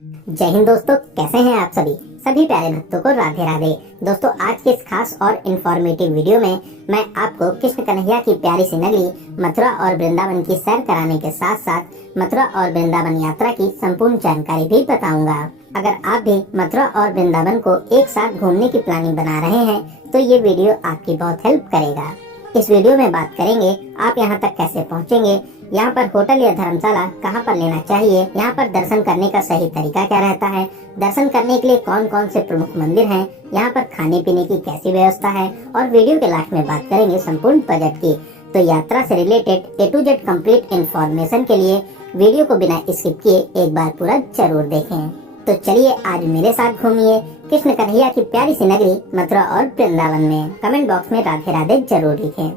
जय हिंद दोस्तों, कैसे हैं आप सभी प्यारे भक्तों को राधे राधे। दोस्तों, आज के इस खास और इन्फॉर्मेटिव वीडियो में मैं आपको कृष्ण कन्हैया की प्यारी सी नगरी मथुरा और वृंदावन की सैर कराने के साथ साथ मथुरा और वृंदावन यात्रा की संपूर्ण जानकारी भी बताऊंगा। अगर आप भी मथुरा और वृंदावन को एक साथ घूमने की प्लानिंग बना रहे हैं तो ये वीडियो आपकी बहुत हेल्प करेगा। इस वीडियो में बात करेंगे आप यहाँ तक कैसे पहुँचेंगे, यहाँ पर होटल या धर्मशाला कहाँ पर लेना चाहिए, यहाँ पर दर्शन करने का सही तरीका क्या रहता है, दर्शन करने के लिए कौन कौन से प्रमुख मंदिर हैं, यहाँ पर खाने पीने की कैसी व्यवस्था है और वीडियो के लास्ट में बात करेंगे संपूर्ण बजट की। तो यात्रा से related A to Z complete information के लिए वीडियो को बिना स्किप किए एक बार पूरा जरूर देखें। तो चलिए आज मेरे साथ घूमिए कृष्ण कन्हैया की प्यारी सी नगरी मथुरा और वृंदावन में। कमेंट बॉक्स में राधे राधे जरूर लिखें।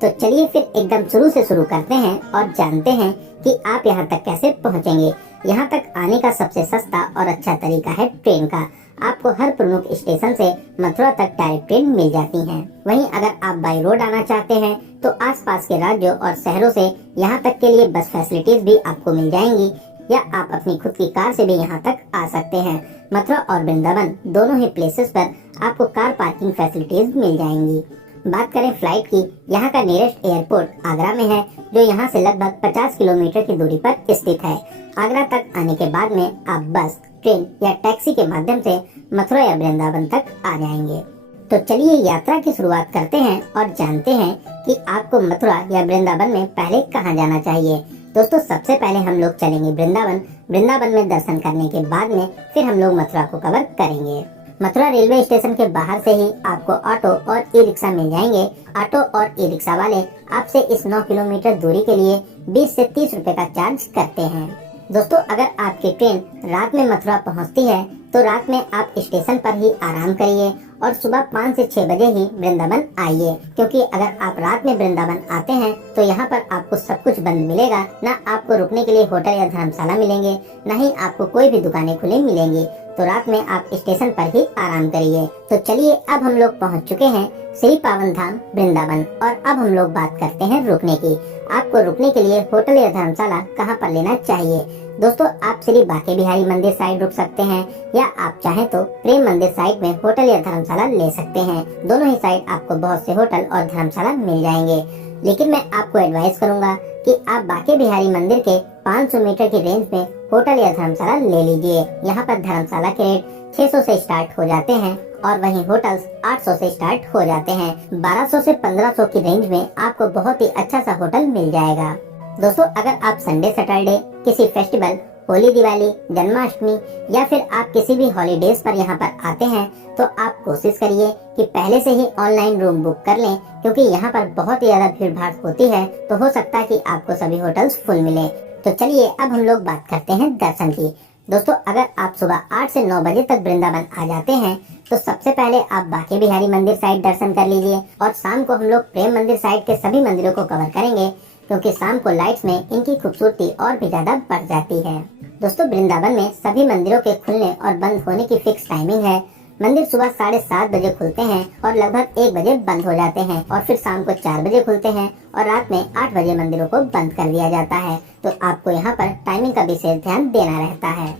तो चलिए फिर एकदम शुरू से शुरू करते हैं और जानते हैं कि आप यहाँ तक कैसे पहुँचेंगे। यहाँ तक आने का सबसे सस्ता और अच्छा तरीका है ट्रेन का। आपको हर प्रमुख स्टेशन से मथुरा तक डायरेक्ट ट्रेन मिल जाती हैं। वहीं अगर आप बाई रोड आना चाहते हैं तो आसपास के राज्यों और शहरों से यहाँ तक के लिए बस फैसिलिटीज भी आपको मिल जाएंगी, या आप अपनी खुद की कार से भी यहाँ तक आ सकते हैं। मथुरा और वृंदावन दोनों ही प्लेसेस पर आपको कार पार्किंग फैसिलिटीज मिल जाएंगी। बात करें फ्लाइट की, यहाँ का नियरेस्ट एयरपोर्ट आगरा में है, जो यहाँ से लगभग 50 किलोमीटर की दूरी पर स्थित है। आगरा तक आने के बाद में आप बस, ट्रेन या टैक्सी के माध्यम से मथुरा या वृंदावन तक आ जाएंगे। तो चलिए यात्रा की शुरुआत करते हैं और जानते हैं कि आपको मथुरा या वृंदावन में पहले कहाँ जाना चाहिए। दोस्तों, सबसे पहले हम लोग चलेंगे वृंदावन में दर्शन करने के बाद में फिर हम लोग मथुरा को कवर करेंगे। मथुरा रेलवे स्टेशन के बाहर से ही आपको ऑटो और ई रिक्शा मिल जाएंगे। ऑटो और ई रिक्शा वाले आपसे इस 9 किलोमीटर दूरी के लिए 20 से 30 रुपए का चार्ज करते हैं। दोस्तों, अगर आपकी ट्रेन रात में मथुरा पहुंचती है तो रात में आप स्टेशन पर ही आराम करिए और सुबह 5 से 6 बजे ही वृंदावन आइए, क्योंकि अगर आप रात में वृंदावन आते हैं तो यहाँ पर आपको सब कुछ बंद मिलेगा। ना आपको रुकने के लिए होटल या धर्मशाला मिलेंगे, न ही आपको कोई भी दुकानें खुली मिलेंगी। तो रात में आप स्टेशन पर ही आराम करिए। तो चलिए अब हम लोग पहुँच चुके हैं श्री पावन धाम वृंदावन, और अब हम लोग बात करते हैं रुकने की। आपको रुकने के लिए होटल या धर्मशाला कहाँ पर लेना चाहिए। दोस्तों, आप श्री बांके बिहारी मंदिर साइड रुक सकते हैं, या आप चाहें तो प्रेम मंदिर साइड में होटल या धर्मशाला ले सकते हैं। दोनों ही साइड आपको बहुत से होटल और धर्मशाला मिल जाएंगे, लेकिन मैं आपको एडवाइस करूंगा कि आप बांके बिहारी मंदिर के 500 मीटर की रेंज में होटल या धर्मशाला ले लीजिए। यहाँ पर धर्मशाला के रेट 600 से स्टार्ट हो जाते हैं और वहीं होटल्स 800 से स्टार्ट हो जाते हैं। 1200 से 1500 की रेंज में आपको बहुत ही अच्छा सा होटल मिल जाएगा। दोस्तों, अगर आप संडे सैटरडे किसी फेस्टिवल, होली, दिवाली, जन्माष्टमी या फिर आप किसी भी हॉलीडेज पर यहाँ पर आते हैं तो आप कोशिश करिए कि पहले से ही ऑनलाइन रूम बुक कर लें, क्योंकि यहाँ पर बहुत ही ज्यादा भीड़ भाड़ होती है, तो हो सकता है कि आपको सभी होटल्स फुल मिले। तो चलिए अब हम लोग बात करते हैं दर्शन की। दोस्तों, अगर आप सुबह 8 से 9 बजे तक वृंदावन आ जाते हैं तो सबसे पहले आप बांके बिहारी मंदिर साइड दर्शन कर लीजिए, और शाम को हम लोग प्रेम मंदिर साइड के सभी मंदिरों को कवर करेंगे, क्योंकि शाम को लाइट्स में इनकी खूबसूरती और भी ज्यादा बढ़ जाती है। दोस्तों, वृंदावन में सभी मंदिरों के खुलने और बंद होने की फिक्स टाइमिंग है। मंदिर सुबह 7:30 बजे खुलते हैं और लगभग 1 बजे बंद हो जाते हैं, और फिर शाम को 4 बजे खुलते हैं और रात में 8 बजे मंदिरों को बंद कर दिया जाता है। तो आपको यहाँ पर टाइमिंग का विशेष ध्यान देना रहता है।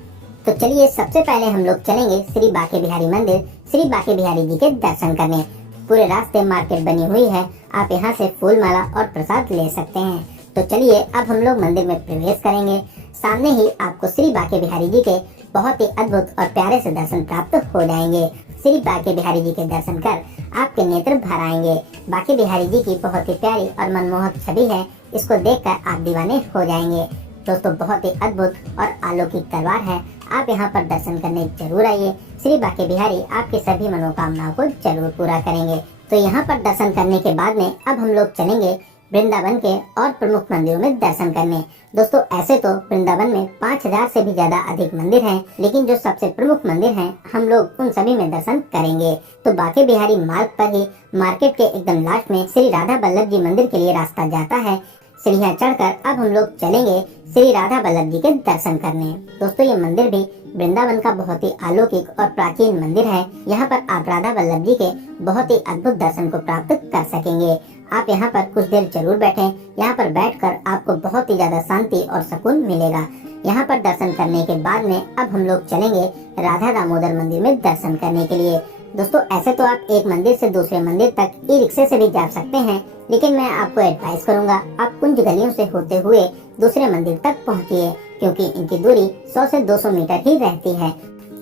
तो चलिए सबसे पहले हम लोग चलेंगे श्री बांके बिहारी मंदिर, श्री बांके बिहारी जी के दर्शन करने। पूरे रास्ते मार्केट बनी हुई है, आप यहाँ से फूल माला और प्रसाद ले सकते हैं। तो चलिए अब हम लोग मंदिर में प्रवेश करेंगे। सामने ही आपको श्री बांके बिहारी जी के बहुत ही अद्भुत और प्यारे से दर्शन प्राप्त हो जाएंगे। श्री बांके बिहारी जी के दर्शन कर आपके नेत्र भर आएंगे। बांके बिहारी जी की बहुत ही प्यारी और मनमोहक छवि है, इसको देखकर आप दीवाने हो जाएंगे। दोस्तों, बहुत ही अद्भुत और अलौकिक दरबार है, आप यहाँ पर दर्शन करने जरूर आइए। श्री बांके बिहारी आपकी सभी मनोकामनाओं को जरूर पूरा करेंगे। तो यहाँ पर दर्शन करने के बाद में अब हम लोग चलेंगे वृंदावन के और प्रमुख मंदिरों में दर्शन करने। दोस्तों, ऐसे तो वृंदावन में 5000 से भी ज्यादा अधिक मंदिर हैं, लेकिन जो सबसे प्रमुख मंदिर हैं हम लोग उन सभी में दर्शन करेंगे। तो बांके बिहारी मार्ग पर ही मार्केट के एकदम लास्ट में श्री राधा बल्लभ जी मंदिर के लिए रास्ता जाता है। सीढ़ियाँ चढ़कर अब हम लोग चलेंगे श्री राधा बल्लभ जी के दर्शन करने। दोस्तों, ये मंदिर भी वृंदावन का बहुत ही अलौकिक और प्राचीन मंदिर है। यहाँ पर आप राधा बल्लभ जी के बहुत ही अद्भुत दर्शन को प्राप्त कर सकेंगे। आप यहाँ पर कुछ देर जरूर बैठें, यहाँ पर बैठकर आपको बहुत ही ज्यादा शांति और सुकून मिलेगा। यहाँ पर दर्शन करने के बाद में अब हम लोग चलेंगे राधा दामोदर मंदिर में दर्शन करने के लिए। दोस्तों ऐसे तो आप एक मंदिर से दूसरे मंदिर तक ई रिक्शे से भी जा सकते हैं, लेकिन मैं आपको एडवाइस करूंगा आप कुंज गलियों से होते हुए दूसरे मंदिर तक पहुंचिए, क्योंकि इनकी दूरी 100 से 200 मीटर ही रहती है।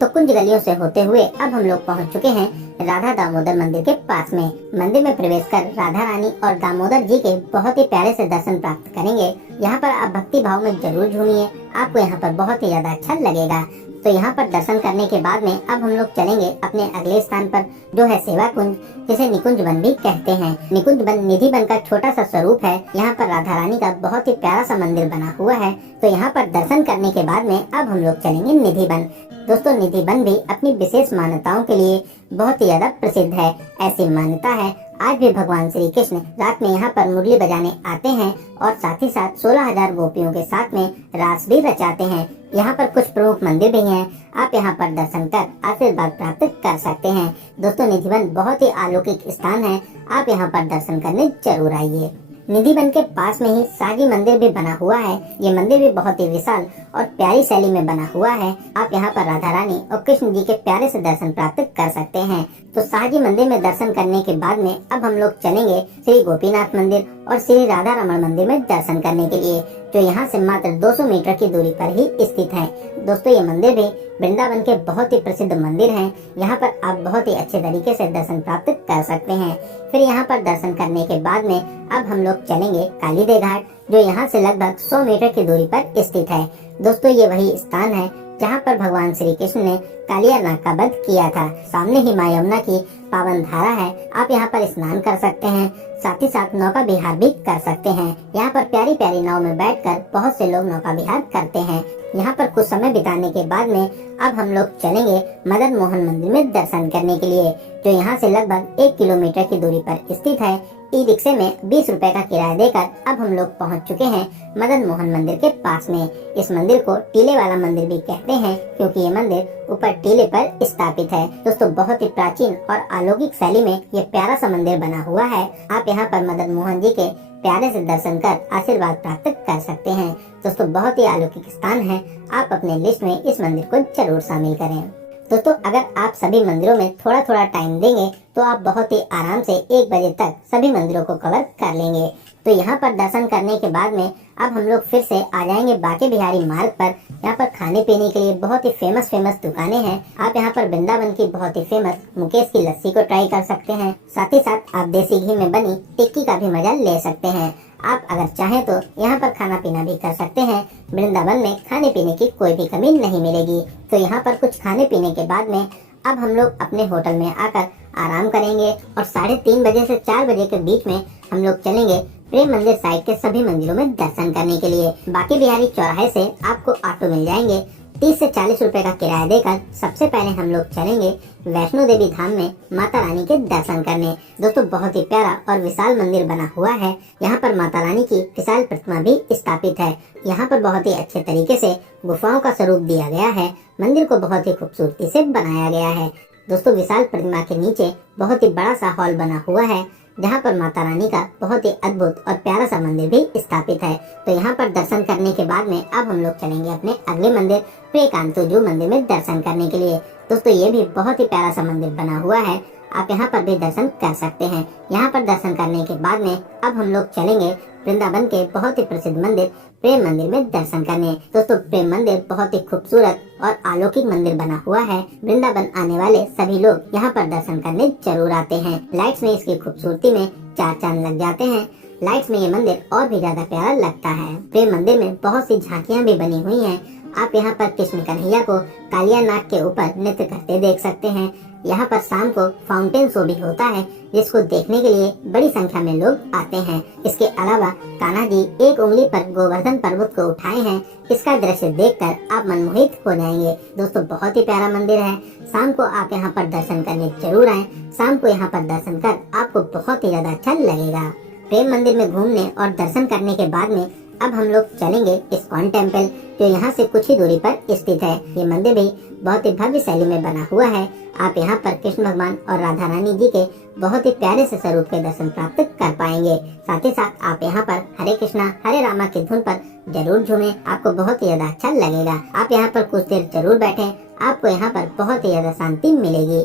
तो कुंज गलियों से होते हुए अब हम लोग पहुंच चुके हैं राधा दामोदर मंदिर के पास में। मंदिर में प्रवेश कर राधा रानी और दामोदर जी के बहुत ही प्यारे से दर्शन प्राप्त करेंगे। यहाँ पर आप भक्ति भाव में जरूर झूमिए, आपको यहाँ पर बहुत ही ज्यादा अच्छा लगेगा। तो यहाँ पर दर्शन करने के बाद में अब हम लोग चलेंगे अपने अगले स्थान पर, जो है सेवा कुंज, जिसे निकुंज वन भी कहते हैं। निकुंज वन निधि वन का छोटा सा स्वरूप है। यहाँ पर राधा रानी का बहुत ही प्यारा सा मंदिर बना हुआ है। तो यहाँ पर दर्शन करने के बाद में अब हम लोग चलेंगे निधि वन। दोस्तों निधि वन भी अपनी विशेष मान्यताओं के लिए बहुत ही ज्यादा प्रसिद्ध है। ऐसी मान्यता है आज भी भगवान श्री कृष्ण रात में यहाँ पर मुरली बजाने आते हैं और साथ ही साथ 16,000 गोपियों के साथ में रास भी रचाते हैं। यहाँ पर कुछ प्रमुख मंदिर भी हैं, आप यहाँ पर दर्शन कर आशीर्वाद प्राप्त कर सकते हैं। दोस्तों निधि वन बहुत ही अलौकिक स्थान है, आप यहाँ पर दर्शन करने जरूर आइए। निधि वन के पास में ही सागी मंदिर भी बना हुआ है। ये मंदिर भी बहुत ही विशाल और प्यारी शैली में बना हुआ है। आप यहाँ पर राधा रानी और कृष्ण जी के प्यारे से दर्शन प्राप्त कर सकते हैं। तो सागी मंदिर में दर्शन करने के बाद में अब हम लोग चलेंगे श्री गोपीनाथ मंदिर और श्री राधा रमण मंदिर में दर्शन करने के लिए, जो यहाँ से मात्र 200 मीटर की दूरी पर ही स्थित है। दोस्तों ये मंदिर भी वृंदावन के बहुत ही प्रसिद्ध मंदिर हैं। यहाँ पर आप बहुत ही अच्छे तरीके से दर्शन प्राप्त कर सकते हैं। फिर यहाँ पर दर्शन करने के बाद में अब हम लोग चलेंगे कालीदे घाट, जो यहाँ से लगभग 100 मीटर की दूरी पर स्थित है। दोस्तों ये वही स्थान है जहाँ पर भगवान श्री कृष्ण ने कालिया नाग का वध किया था। सामने ही माँ यमुना की पावन धारा है, आप यहाँ पर स्नान कर सकते हैं, साथ ही साथ नौका विहार भी कर सकते हैं। यहाँ पर प्यारी प्यारी नाव में बैठकर बहुत से लोग नौका विहार करते हैं। यहाँ पर कुछ समय बिताने के बाद में अब हम लोग चलेंगे मदन मोहन मंदिर में दर्शन करने के लिए, जो यहाँ से लगभग 1 किलोमीटर की दूरी पर स्थित है। ई रिक्शे में 20 रुपए का किराया देकर अब हम लोग पहुँच चुके हैं मदन मोहन मंदिर के पास में। इस मंदिर को टीले वाला मंदिर भी कहते हैं, क्योंकि ये मंदिर ऊपर टीले पर स्थापित है। दोस्तों बहुत ही प्राचीन और अलौकिक शैली में ये प्यारा सा मंदिर बना हुआ है। आप यहाँ पर मदन मोहन जी के प्यारे से दर्शन कर आशीर्वाद प्राप्त कर सकते हैं। दोस्तों बहुत ही अलौकिक स्थान है, आप अपने लिस्ट में इस मंदिर को जरूर शामिल करें। दोस्तों अगर आप सभी मंदिरों में थोड़ा थोड़ा टाइम देंगे तो आप बहुत ही आराम से 1 बजे तक सभी मंदिरों को कवर कर लेंगे। तो यहाँ पर दर्शन करने के बाद में अब हम लोग फिर से आ जाएंगे बांके बिहारी मार्ग पर। यहाँ पर खाने पीने के लिए बहुत ही फेमस दुकानें हैं। आप यहाँ पर वृंदावन की बहुत ही फेमस मुकेश की लस्सी को ट्राई कर सकते हैं। साथ ही साथ आप देसी घी में बनी टिक्की का भी मजा ले सकते हैं। आप अगर चाहें तो यहाँ पर खाना पीना भी कर सकते हैं। वृंदावन में खाने पीने की कोई भी कमी नहीं मिलेगी। तो यहाँ पर कुछ खाने पीने के बाद में अब हम लोग अपने होटल में आकर आराम करेंगे और 3:30 बजे से 4 बजे के बीच में हम लोग चलेंगे प्रेम मंदिर साइड के सभी मंदिरों में दर्शन करने के लिए। बांके बिहारी चौराहे से आपको ऑटो मिल जाएंगे। 30 से 40 रुपए का किराया देकर सबसे पहले हम लोग चलेंगे वैष्णो देवी धाम में माता रानी के दर्शन करने। दोस्तों बहुत ही प्यारा और विशाल मंदिर बना हुआ है। यहाँ पर माता रानी की विशाल प्रतिमा भी स्थापित है। यहाँ पर बहुत ही अच्छे तरीके से गुफाओं का स्वरूप दिया गया है। मंदिर को बहुत ही खूबसूरती से बनाया गया है। दोस्तों विशाल प्रतिमा के नीचे बहुत ही बड़ा सा हॉल बना हुआ है, जहाँ पर माता रानी का बहुत ही अद्भुत और प्यारा सा मंदिर भी स्थापित है। तो यहाँ पर दर्शन करने के बाद में अब हम लोग चलेंगे अपने अगले मंदिर प्रेकांतोजू मंदिर में दर्शन करने के लिए। दोस्तों ये भी बहुत ही प्यारा सा मंदिर बना हुआ है, आप यहाँ पर भी दर्शन कर सकते हैं। यहाँ पर दर्शन करने के बाद में अब हम लोग चलेंगे वृंदावन के बहुत ही प्रसिद्ध मंदिर प्रेम मंदिर में दर्शन करने। दोस्तों प्रेम मंदिर बहुत ही खूबसूरत और अलौकिक मंदिर बना हुआ है। वृंदावन आने वाले सभी लोग यहाँ पर दर्शन करने जरूर आते हैं। लाइट्स में इसकी खूबसूरती में 4 चांद लग जाते हैं। लाइट्स में ये मंदिर और भी ज्यादा प्यारा लगता है। प्रेम मंदिर में बहुत सी झांकियाँ भी बनी हुई है। आप यहाँ पर कृष्ण कन्हैया को कालिया नाग के ऊपर नृत्य करते देख सकते हैं। यहाँ पर शाम को फाउंटेन शो भी होता है, जिसको देखने के लिए बड़ी संख्या में लोग आते हैं। इसके अलावा कान्हा जी एक उंगली पर गोवर्धन पर्वत को उठाए हैं। इसका दृश्य देखकर आप मनमोहित हो जाएंगे। दोस्तों बहुत ही प्यारा मंदिर है। शाम को आप यहाँ पर दर्शन करने जरूर आए। शाम को यहाँ पर दर्शन कर आपको बहुत ही ज्यादा अच्छा लगेगा। प्रेम मंदिर में घूमने और दर्शन करने के बाद में अब हम लोग चलेंगे इस्कॉन टेम्पल, जो यहाँ से कुछ ही दूरी पर स्थित है। ये मंदिर भी बहुत ही भव्य शैली में बना हुआ है। आप यहाँ पर कृष्ण भगवान और राधा रानी जी के बहुत ही प्यारे से स्वरूप के दर्शन प्राप्त कर पाएंगे। साथ ही साथ आप यहाँ पर हरे कृष्णा हरे रामा की धुन पर जरूर झूमें, आपको बहुत ही ज्यादा अच्छा लगेगा। आप यहाँ पर कुछ देर जरूर बैठें, आपको यहाँ पर बहुत ही ज्यादा शांति मिलेगी।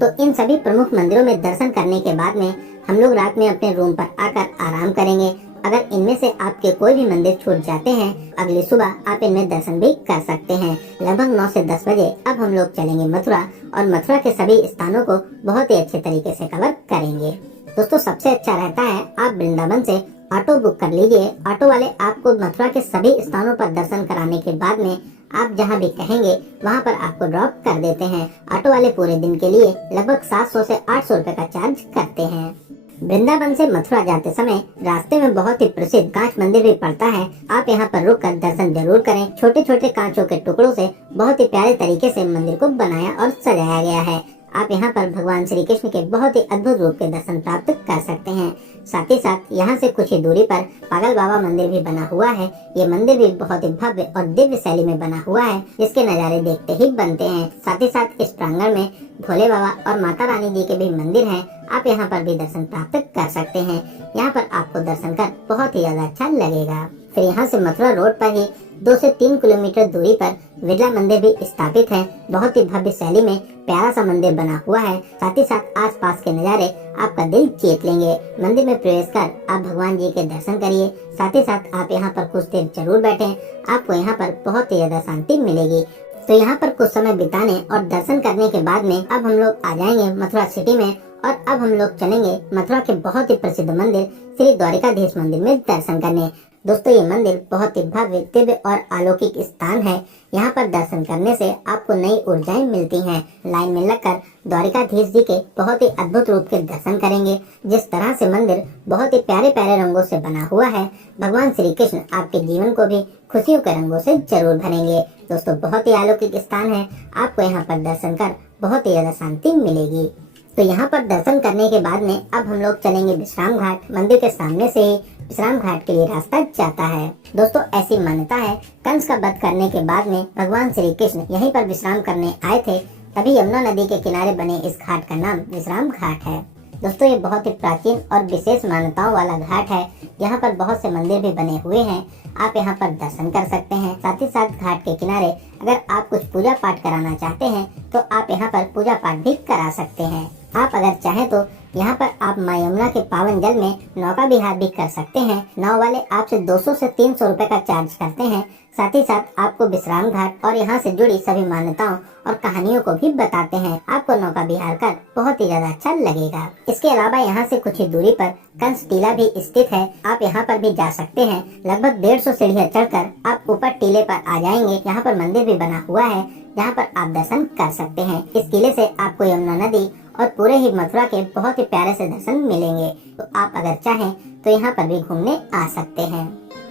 तो इन सभी प्रमुख मंदिरों में दर्शन करने के बाद में हम लोग रात में अपने रूम पर आकर आराम करेंगे। अगर इनमें से आपके कोई भी मंदिर छूट जाते हैं, अगली सुबह आप इनमें दर्शन भी कर सकते हैं। लगभग 9 से 10 बजे अब हम लोग चलेंगे मथुरा और मथुरा के सभी स्थानों को बहुत ही अच्छे तरीके से कवर करेंगे। दोस्तों, सबसे अच्छा रहता है आप वृंदावन से ऑटो बुक कर लीजिए। ऑटो वाले आपको मथुरा के सभी स्थानों पर दर्शन कराने के बाद में आप जहां भी कहेंगे वहां पर आपको ड्रॉप कर देते हैं। ऑटो वाले पूरे दिन के लिए लगभग 700 से 800 रुपए का चार्ज करते हैं। वृंदावन से मथुरा जाते समय रास्ते में बहुत ही प्रसिद्ध कांच मंदिर भी पड़ता है। आप यहाँ पर रुककर दर्शन जरूर करें। छोटे छोटे कांचों के टुकड़ों से बहुत ही प्यारे तरीके से मंदिर को बनाया और सजाया गया है। आप यहाँ पर भगवान श्री कृष्ण के बहुत ही अद्भुत रूप के दर्शन प्राप्त कर सकते हैं। साथ ही साथ यहाँ से कुछ ही दूरी पर पागल बाबा मंदिर भी बना हुआ है। ये मंदिर भी बहुत ही भव्य और दिव्य शैली में बना हुआ है, जिसके नज़ारे देखते ही बनते हैं। साथ ही साथ इस प्रांगण में भोले बाबा और माता रानी जी के भी मंदिर हैं। आप यहाँ पर भी दर्शन प्राप्त कर सकते हैं। यहाँ पर आपको दर्शन कर बहुत ही ज्यादा अच्छा लगेगा। फिर यहाँ से मथुरा रोड पर ही 2 से 3 किलोमीटर दूरी पर बिरला मंदिर भी स्थापित है। बहुत ही भव्य शैली में प्यारा सा मंदिर बना हुआ है। साथ ही साथ आसपास के नज़ारे आपका दिल जीत लेंगे। मंदिर में प्रवेश कर आप भगवान जी के दर्शन करिए। साथ ही साथ आप यहाँ पर कुछ देर जरूर बैठें, आपको यहाँ पर बहुत ही ज्यादा शांति मिलेगी। तो यहाँ पर कुछ समय बिताने और दर्शन करने के बाद में अब हम लोग आ जाएंगे मथुरा सिटी में और अब हम लोग चलेंगे मथुरा के बहुत ही प्रसिद्ध मंदिर श्री द्वारिकाधीश मंदिर में दर्शन करने। दोस्तों, ये मंदिर बहुत ही भव्य दिव्य और अलौकिक स्थान है। यहाँ पर दर्शन करने से आपको नई ऊर्जाएं मिलती हैं। लाइन में लगकर द्वारिकाधीश जी के बहुत ही अद्भुत रूप के दर्शन करेंगे। जिस तरह से मंदिर बहुत ही प्यारे प्यारे रंगों से बना हुआ है, भगवान श्री कृष्ण आपके जीवन को भी खुशियों के रंगों से जरूर भरेंगे। दोस्तों, बहुत ही अलौकिक स्थान है। आपको यहाँ पर दर्शन कर बहुत ही ज्यादा शांति मिलेगी। तो यहाँ पर दर्शन करने के बाद में अब हम लोग चलेंगे विश्राम घाट। मंदिर के सामने से ही विश्राम घाट के लिए रास्ता जाता है। दोस्तों, ऐसी मान्यता है कंस का वध करने के बाद में भगवान श्री कृष्ण यहीं पर विश्राम करने आए थे, तभी यमुना नदी के किनारे बने इस घाट का नाम विश्राम घाट है। दोस्तों, ये बहुत ही प्राचीन और विशेष मान्यताओं वाला घाट है। यहाँ पर बहुत से मंदिर भी बने हुए हैं। आप यहाँ पर दर्शन कर सकते हैं। साथ ही साथ घाट के किनारे अगर आप कुछ पूजा पाठ कराना चाहते हैं तो आप यहाँ पर पूजा पाठ भी करा सकते हैं। आप अगर चाहें तो यहाँ पर आप माँ यमुना के पावन जल में नौका विहार भी कर सकते हैं। नाव वाले आपसे 200 से 300 रुपए का चार्ज करते हैं। साथ ही साथ आपको विश्राम घाट और यहाँ से जुड़ी सभी मान्यताओं और कहानियों को भी बताते हैं। आपको नौका विहार कर बहुत ही ज्यादा अच्छा लगेगा। इसके अलावा यहाँ से कुछ ही दूरी पर कंस टीला भी स्थित है। आप यहाँ पर भी जा सकते हैं। लगभग 150 सीढ़ियाँ चढ़कर आप ऊपर टीले पर आ जाएंगे। यहाँ पर मंदिर भी बना हुआ है, जहाँ पर आप दर्शन कर सकते हैं। इस किले से आपको यमुना नदी और पूरे ही मथुरा के बहुत ही प्यारे से दर्शन मिलेंगे। तो आप अगर चाहें तो यहाँ पर भी घूमने आ सकते हैं।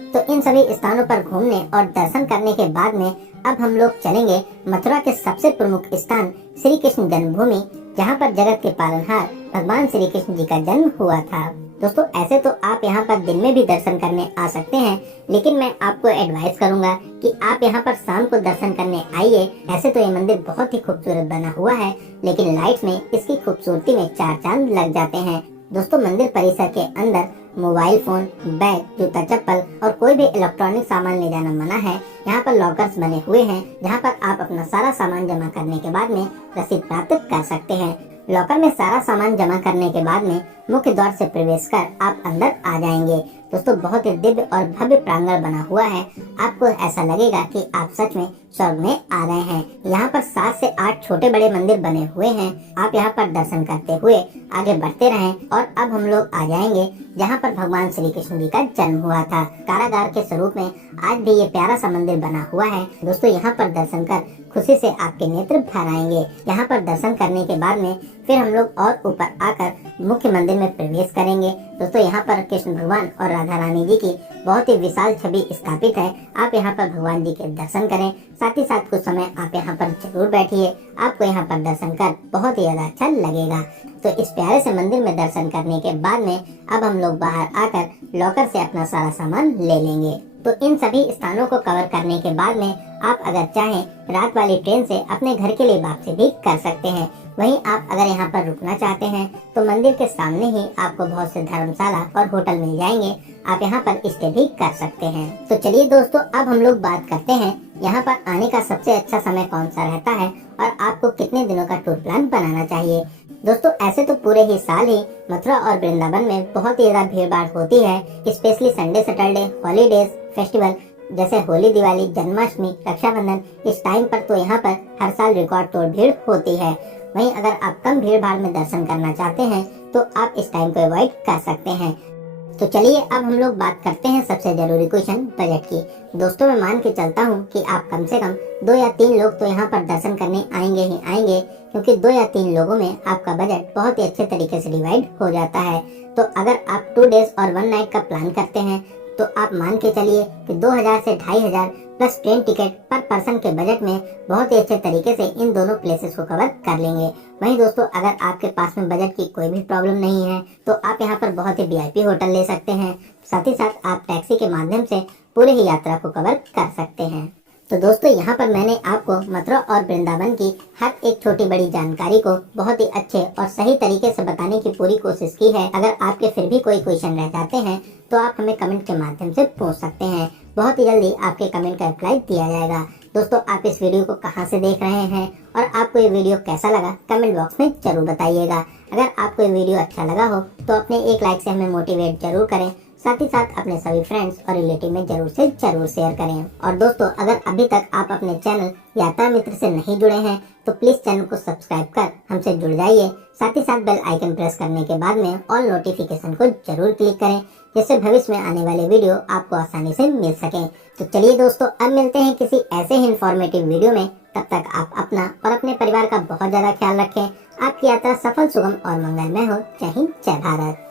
तो इन सभी स्थानों पर घूमने और दर्शन करने के बाद में अब हम लोग चलेंगे मथुरा के सबसे प्रमुख स्थान श्री कृष्ण जन्मभूमि, जहाँ पर जगत के पालनहार भगवान श्री कृष्ण जी का जन्म हुआ था। दोस्तों, ऐसे तो आप यहाँ पर दिन में भी दर्शन करने आ सकते हैं, लेकिन मैं आपको एडवाइस करूंगा कि आप यहाँ पर शाम को दर्शन करने आइए। ऐसे तो ये मंदिर बहुत ही खूबसूरत बना हुआ है, लेकिन लाइट में इसकी खूबसूरती में 4 चांद लग जाते हैं। दोस्तों, मंदिर परिसर के अंदर मोबाइल फोन, बैग, जूता चप्पल और कोई भी इलेक्ट्रॉनिक सामान ले जाना मना है। यहाँ पर लॉकर्स बने हुए हैं, जहाँ पर आप अपना सारा सामान जमा करने के बाद में रसीद प्राप्त कर सकते हैं। लॉकर में सारा सामान जमा करने के बाद में मुख्य द्वार से प्रवेश कर आप अंदर आ जाएंगे। दोस्तों, बहुत ही दिव्य और भव्य प्रांगण बना हुआ है। आपको ऐसा लगेगा कि आप सच में स्वर्ग में आ रहे हैं। यहाँ पर 7 से 8 छोटे बड़े मंदिर बने हुए हैं। आप यहाँ पर दर्शन करते हुए आगे बढ़ते रहें और अब हम लोग आ जाएंगे जहाँ पर भगवान श्री कृष्ण जी का जन्म हुआ था। कारागार के स्वरूप में आज भी ये प्यारा सा मंदिर बना हुआ है। दोस्तों, यहाँ पर दर्शन कर खुशी से आपके नेत्र भर आएंगे। यहाँ पर दर्शन करने के बाद में फिर हम लोग और ऊपर आकर मुख्य मंदिर में प्रवेश करेंगे। दोस्तों, यहाँ पर कृष्ण भगवान और राधा रानी जी की बहुत ही विशाल छवि स्थापित है। आप यहाँ पर भगवान जी के दर्शन करें। साथ ही साथ कुछ समय आप यहाँ पर जरूर बैठिए। आपको यहाँ पर दर्शन कर बहुत ही ज्यादा अच्छा लगेगा। तो इस प्यारे से मंदिर में दर्शन करने के बाद में अब हम लोग बाहर आकर लॉकर से अपना सारा सामान ले लेंगे। तो इन सभी स्थानों को कवर करने के बाद में आप अगर चाहें रात वाली ट्रेन से अपने घर के लिए वापसी भी कर सकते हैं। वहीं आप अगर यहाँ पर रुकना चाहते हैं तो मंदिर के सामने ही आपको बहुत से धर्मशाला और होटल मिल जाएंगे, आप यहाँ पर स्टे भी कर सकते हैं। तो चलिए दोस्तों, अब हम लोग बात करते हैं यहाँ पर आने का सबसे अच्छा समय कौन सा रहता है और आपको कितने दिनों का टूर प्लान बनाना चाहिए। दोस्तों, ऐसे तो पूरे ही साल ही मथुरा और वृंदावन में बहुत ही ज्यादा भीड़ भाड़ होती है, specially Sunday Saturday, holidays, festival जैसे होली, दिवाली, जन्माष्टमी, रक्षाबंधन। इस टाइम पर तो यहाँ पर हर साल रिकॉर्ड तोड़ भीड़ होती है। वहीं अगर आप कम भीड़ भाड़ में दर्शन करना चाहते हैं तो आप इस टाइम को अवॉइड कर सकते हैं। तो चलिए अब हम लोग बात करते हैं सबसे जरूरी क्वेश्चन, बजट की। दोस्तों, मैं मान के चलता हूँ कि आप कम से कम 2 या 3 लोग तो यहाँ पर दर्शन करने आएंगे ही आएंगे, क्योंकि 2 या 3 लोगों में आपका बजट बहुत ही अच्छे तरीके से डिवाइड हो जाता है। तो अगर आप 2 डेज और 1 नाइट का प्लान करते हैं तो आप मान के चलिए कि 2000 से 2500 प्लस ट्रेन टिकट पर पर्सन के बजट में बहुत ही अच्छे तरीके से इन दोनों प्लेसेस को कवर कर लेंगे। वहीं दोस्तों, अगर आपके पास में बजट की कोई भी प्रॉब्लम नहीं है तो आप यहाँ पर बहुत ही VIP होटल ले सकते हैं। साथ ही साथ आप टैक्सी के माध्यम से पूरे ही यात्रा को कवर कर सकते हैं। तो दोस्तों, यहाँ पर मैंने आपको मथुरा और वृंदावन की हर एक छोटी बड़ी जानकारी को बहुत ही अच्छे और सही तरीके से बताने की पूरी कोशिश की है। अगर आपके फिर भी कोई क्वेश्चन रह जाते हैं तो आप हमें कमेंट के माध्यम से पूछ सकते हैं। बहुत ही जल्दी आपके कमेंट का रिप्लाई दिया जाएगा। दोस्तों, आप इस वीडियो को कहां से देख रहे हैं और आपको ये वीडियो कैसा लगा कमेंट बॉक्स में जरूर बताइएगा। अगर आपको ये वीडियो अच्छा लगा हो तो अपने एक लाइक से हमें मोटिवेट जरूर करें। साथ ही साथ अपने सभी फ्रेंड्स और रिलेटिव में जरूर से जरूर शेयर करें। और दोस्तों, अगर अभी तक आप अपने चैनल यात्रा मित्र से नहीं जुड़े हैं तो प्लीज चैनल को सब्सक्राइब कर हमसे जुड़ जाइए। साथ ही साथ बेल आइकन प्रेस करने के बाद में ऑल नोटिफिकेशन को जरूर क्लिक करें, जिससे भविष्य में आने वाले वीडियो आपको आसानी से मिल सके। तो चलिए दोस्तों, अब मिलते हैं किसी ऐसे ही इंफॉर्मेटिव वीडियो में। तब तक आप अपना और अपने परिवार का बहुत ज्यादा ख्याल रखें। आपकी यात्रा सफल, सुगम और मंगलमय हो। जय हिंद, जय भारत।